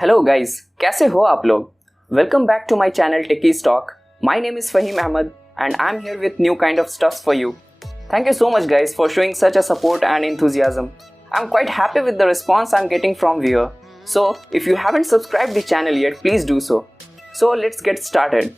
Hello guys, कैसे हो आप लोग? Welcome back to my channel techies talk. My name is Faheem Ahmad and I'm here with new kind of stuff for you. Thank you so much guys for showing such a support and enthusiasm. I'm quite happy with the response I'm getting from viewer. So if you haven't subscribed the channel yet, please do so. So let's get started.